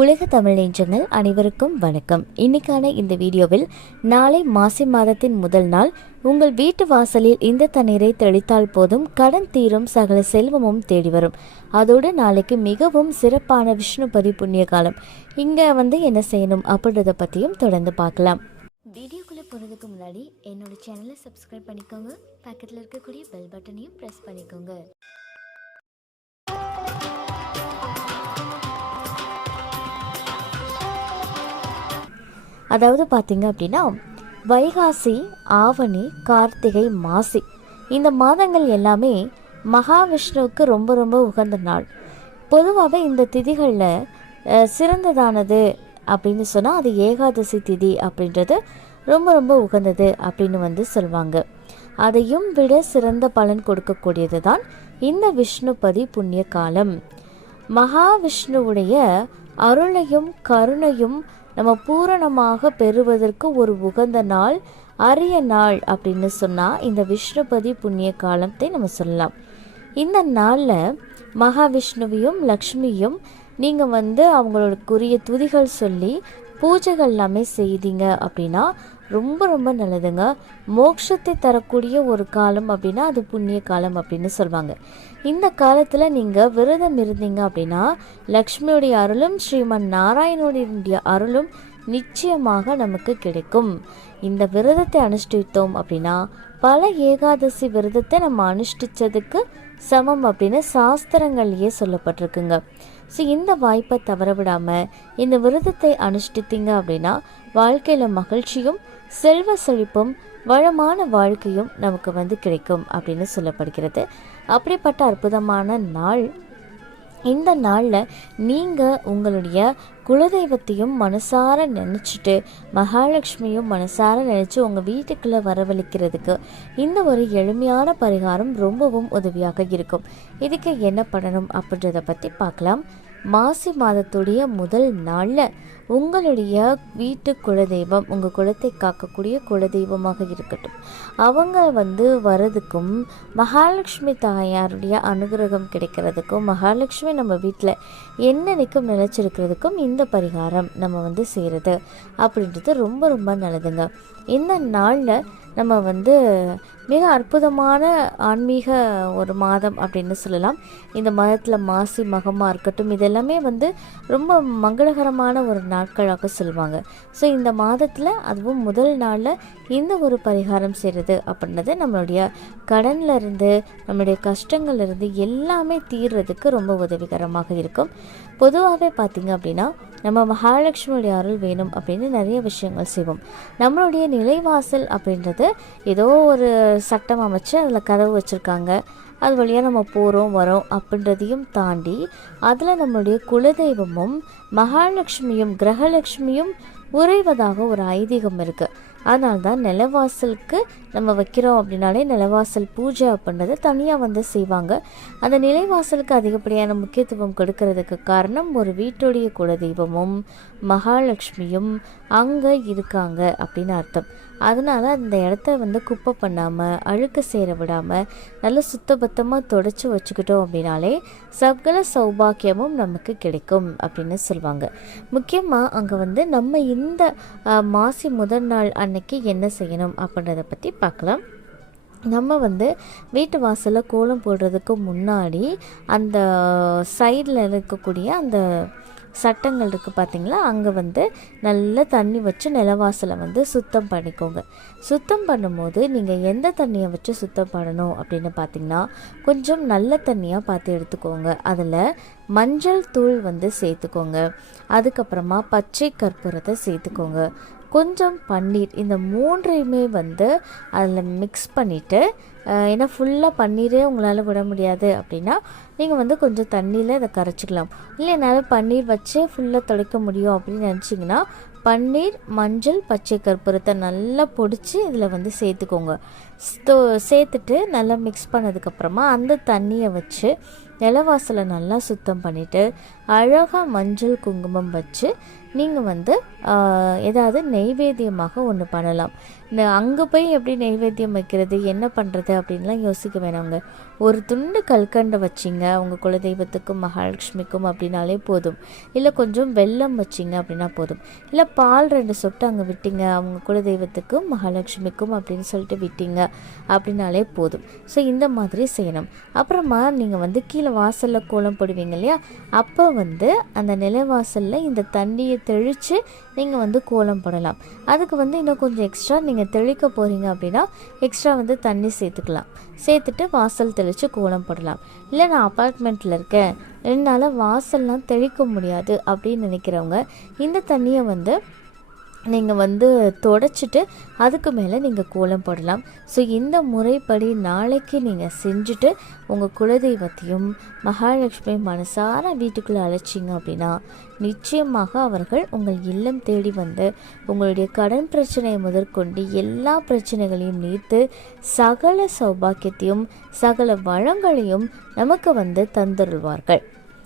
உலக தமிழ் நெஞ்சங்கள் அனைவருக்கும் வணக்கம். இன்னைக்கான இந்த வீடியோவில் நாளை மாசி மாதத்தின் முதல் நாள். உங்கள் வீட்டு வாசலில் இந்த தண்ணீரை தெளித்தால் போதும் கடன் தீரும் சகல செல்வமும் தேடி வரும். அதோடு நாளைக்கு மிகவும் சிறப்பான விஷ்ணுபதி புண்ணிய காலம். இங்கே வந்து என்ன செய்யணும் அப்படின்றத பற்றியும் தொடர்ந்து பார்க்கலாம். வீடியோக்குள்ளே போகிறதுக்கு முன்னாடி என்னோட சேனலை சப்ஸ்கிரைப் பண்ணிக்கோங்க. பக்கத்தில் இருக்கக்கூடிய பெல் பட்டனையும் ப்ரெஸ் பண்ணிக்கோங்க. அதாவது பார்த்தீங்க அப்படின்னா வைகாசி ஆவணி கார்த்திகை மாசி. இந்த மாதங்கள் எல்லாமே மகாவிஷ்ணுவுக்கு ரொம்ப ரொம்ப உகந்த நாள். பொதுவாகவே இந்த திதிகளில் அஹ், சிறந்ததானது அப்படின்னு சொன்னால் அது ஏகாதசி திதி அப்படின்றது ரொம்ப ரொம்ப உகந்தது அப்படின்னு வந்து சொல்லுவாங்க அதையும் விட சிறந்த பலன் கொடுக்கக்கூடியது தான் இந்த விஷ்ணுபதி புண்ணிய காலம். மகாவிஷ்ணுவுடைய அருளையும் கருணையும் நம்ம பூரணமாக பெறுவதற்கு ஒரு உகந்த நாள் அரிய நாள் அப்படின்னு சொன்னால் இந்த விஷ்ணுபதி புண்ணிய காலத்தை நம்ம சொல்லலாம். இந்த நாளில் மகாவிஷ்ணுவையும் லக்ஷ்மியும் நீங்கள் வந்து அவங்களுக்குரிய துதிகள் சொல்லி பூஜைகள் எல்லாமே செய்தீங்க அப்படின்னா ரொம்ப ரொம்ப நல்லதுங்க. மோட்சத்தை தரக்கூடிய ஒரு காலம் அப்படின்னா அது புண்ணிய காலம் அப்படின்னு சொல்லுவாங்க இந்த காலத்தில் நீங்கள் விரதம் இருந்தீங்க அப்படின்னா லக்ஷ்மியுடைய அருளும் ஸ்ரீமன் நாராயணனுடைய அருளும் நிச்சயமாக நமக்கு கிடைக்கும். இந்த விரதத்தை அனுஷ்டித்தோம் அப்படின்னா பல ஏகாதசி விரதத்தை நம்ம அனுஷ்டிச்சதுக்கு சமம் அப்படின்னு சாஸ்திரங்கள்லயே சொல்லப்பட்டிருக்குங்க. ஸோ இந்த வாய்ப்பை தவற விடாமல் இந்த விரதத்தை அனுஷ்டித்தீங்க அப்படின்னா வாழ்க்கையில் மகிழ்ச்சியும் செல்வ செழிப்பும் வளமான வாழ்க்கையும் நமக்கு வந்து கிடைக்கும் அப்படின்னு சொல்லப்படுகிறது. அப்படிப்பட்ட அற்புதமான நாள். இந்த நாளில் நீங்கள் உங்களுடைய குலதெய்வத்தையும் மனசார நினச்சிட்டு மகாலட்சுமியும் மனசார நினச்சி உங்கள் வீட்டுக்குள்ளே வரவழைக்கிறதுக்கு இந்த ஒரு எளிமையான பரிகாரம் ரொம்பவும் உதவியாக இருக்கும். இதுக்கு என்ன பண்ணணும் அப்படின்றத பற்றி பார்க்கலாம். மாசி மாதத்துடைய முதல் நாளில் உங்களுடைய வீட்டு குலதெய்வம் உங்கள் குலத்தை காக்கக்கூடிய குலதெய்வமாக இருக்கட்டும். அவங்க வந்து வரதுக்கும் மகாலட்சுமி தாயாருடைய அனுகிரகம் கிடைக்கிறதுக்கும் மகாலட்சுமி நம்ம வீட்டில் என்னென்னைக்கும் நினச்சிருக்கிறதுக்கும் இந்த பரிகாரம் நம்ம வந்து செய்கிறது அப்படின்றது ரொம்ப ரொம்ப நல்லதுங்க. இந்த நாளில் நம்ம வந்து மிக அற்புதமான ஆன்மீக ஒரு மாதம் அப்படின்னு சொல்லலாம். இந்த மாதத்தில் மாசி மகமாக இருக்கட்டும் இதெல்லாமே வந்து ரொம்ப மங்களகரமான ஒரு நாட்களாக சொல்லுவாங்க ஸோ இந்த மாதத்தில் அதுவும் முதல் நாளில் இந்த ஒரு பரிகாரம் செய்கிறது அப்படின்றது நம்மளுடைய கடன்லேருந்து நம்மளுடைய கஷ்டங்கள்லேருந்து எல்லாமே தீர்றதுக்கு ரொம்ப உதவிகரமாக இருக்கும். பொதுவாகவே பார்த்திங்க அப்படின்னா நம்ம மகாலட்சுமியுடைய அருள் வேணும் அப்படின்னு நிறைய விஷயங்கள் செய்வோம். நம்மளுடைய நிலைவாசல் அப்படின்றது ஏதோ ஒரு சட்டம் அமைச்சு அதில் கதவு வச்சுருக்காங்க. அது வழியாக நம்ம போகிறோம் வரோம் அப்படின்றதையும் தாண்டி அதில் நம்மளுடைய குலதெய்வமும் மகாலட்சுமியும் கிரகலட்சுமியும் உறைவதாக ஒரு ஐதீகம் இருக்குது அதனால தான் நிலவாசலுக்கு நம்ம வைக்கிறோம் அப்படின்னாலே நிலவாசல் பூஜை அப்படின்றத தனியாக வந்து செய்வாங்க. அந்த நிலைவாசலுக்கு அதிகப்படியான முக்கியத்துவம் கொடுக்கறதுக்கு காரணம் ஒரு வீட்டுடைய குலதெய்வமும் மகாலட்சுமியும் அங்கே இருக்காங்க அப்படின்னு அர்த்தம். அதனால் அந்த இடத்த வந்து குப்பை பண்ணாமல் அழுக்கு சேர விடாமல் நல்ல சுத்தபத்தமாக தொடச்சி வச்சுக்கிட்டோம் அப்படின்னாலே சகல சௌபாக்கியமும் நமக்கு கிடைக்கும் அப்படின்னு சொல்லுவாங்க முக்கியமாக அங்கே வந்து நம்ம இந்த மாசி முதல் நாள் அன்னைக்கு என்ன செய்யணும் அப்படின்றத பற்றி பார்க்கலாம். நம்ம வந்து வீட்டு வாசலில் கோலம் போடுறதுக்கு முன்னாடி அந்த சைடில் இருக்கக்கூடிய அந்த சட்டங்கள் இருக்குது பார்த்திங்களா அங்கே வந்து நல்ல தண்ணி வச்சு நிலவாசலை வந்து சுத்தம் பண்ணிக்கோங்க. சுத்தம் பண்ணும்போது நீங்கள் எந்த தண்ணியை வச்சு சுத்தம் பண்ணணும் அப்படின்னு பார்த்தீங்கன்னா கொஞ்சம் நல்ல தண்ணியாக பார்த்து எடுத்துக்கோங்க. அதில் மஞ்சள் தூள் வந்து சேர்த்துக்கோங்க. அதுக்கப்புறமா பச்சை கற்பூரத்தை சேர்த்துக்கோங்க. கொஞ்சம் பன்னீர் இந்த மூன்றையுமே வந்து அதில் மிக்ஸ் பண்ணிவிட்டு ஏன்னா ஃபுல்லாக பன்னீரே உங்களால் விட முடியாது அப்படின்னா நீங்கள் வந்து கொஞ்சம் தண்ணியில் இதை கரைச்சிக்கலாம். இல்லை என்னால் பன்னீர் வச்சு ஃபுல்லாக துடைக்க முடியும் அப்படின்னு நினச்சிங்கன்னா பன்னீர் மஞ்சள் பச்சை கற்பூரத்தை நல்லா பொடிச்சு இதில் வந்து சேர்த்துக்கோங்க. சேர்த்துட்டு நல்லா மிக்ஸ் பண்ணதுக்கப்புறமா அந்த தண்ணியை வச்சு நிலவாசலை நல்லா சுத்தம் பண்ணிவிட்டு அழகாக மஞ்சள் குங்குமம் வச்சு நீங்கள் வந்து ஏதாவது நெய்வேத்தியமாக ஒன்று பண்ணலாம். இந்த அங்கே போய் எப்படி நெய்வேத்தியம் வைக்கிறது என்ன பண்ணுறது அப்படின்லாம் யோசிக்க வேணாங்க ஒரு துண்டு கல்கண்டை வச்சிங்க உங்கள் குலதெய்வத்துக்கும் மகாலட்சுமிக்கும் அப்படின்னாலே போதும். இல்லை கொஞ்சம் வெல்லம் வச்சிங்க அப்படின்னா போதும். இல்லை பால் ரெண்டு சொட்டு அங்கே விட்டீங்க அவங்க குலதெய்வத்துக்கும் மகாலட்சுமிக்கும் அப்படின்னு சொல்லிட்டு விட்டீங்க. அப்படின்னாலே போதும். ஸோ இந்த மாதிரி செய்யணும். அப்புறமா நீங்கள் வந்து கீழே வாசலில் கோலம் போடுவீங்க இல்லையா? அப்போ வந்து அந்த நிலைவாசலில் இந்த தண்ணியை தெளித்து நீங்கள் வந்து கோலம் போடலாம். அதுக்கு வந்து இன்னும் கொஞ்சம் எக்ஸ்ட்ரா நீங்கள் தெளிக்க போகிறீங்க அப்படின்னா எக்ஸ்ட்ரா வந்து தண்ணி சேர்த்துக்கலாம். சேர்த்துட்டு வாசல் தெளித்து கோலம் போடலாம். இல்லை நான் அப்பார்ட்மெண்ட்டில் இருக்கேன். என்னால் வாசல்லாம் தெளிக்க முடியாது அப்படின்னு நினைக்கிறவங்க இந்த தண்ணியை வந்து நீங்கள் வந்து தொடச்சிட்டு அதுக்கு மேலே நீங்கள் கோலம் போடலாம். ஸோ இந்த முறைப்படி நாளைக்கு நீங்கள் செஞ்சுட்டு உங்கள் குலதெய்வத்தையும் மகாலட்சுமி மனசார வீட்டுக்குள்ளே அழைச்சிங்க அப்படின்னா நிச்சயமாக அவர்கள் உங்கள் இல்லம் தேடி வந்து உங்களுடைய கடன் பிரச்சனையை முதற்கொண்டு எல்லா பிரச்சனைகளையும் நீர்த்து சகல சௌபாக்கியத்தையும் சகல வளங்களையும் நமக்கு வந்து தந்தருள்வார்கள்.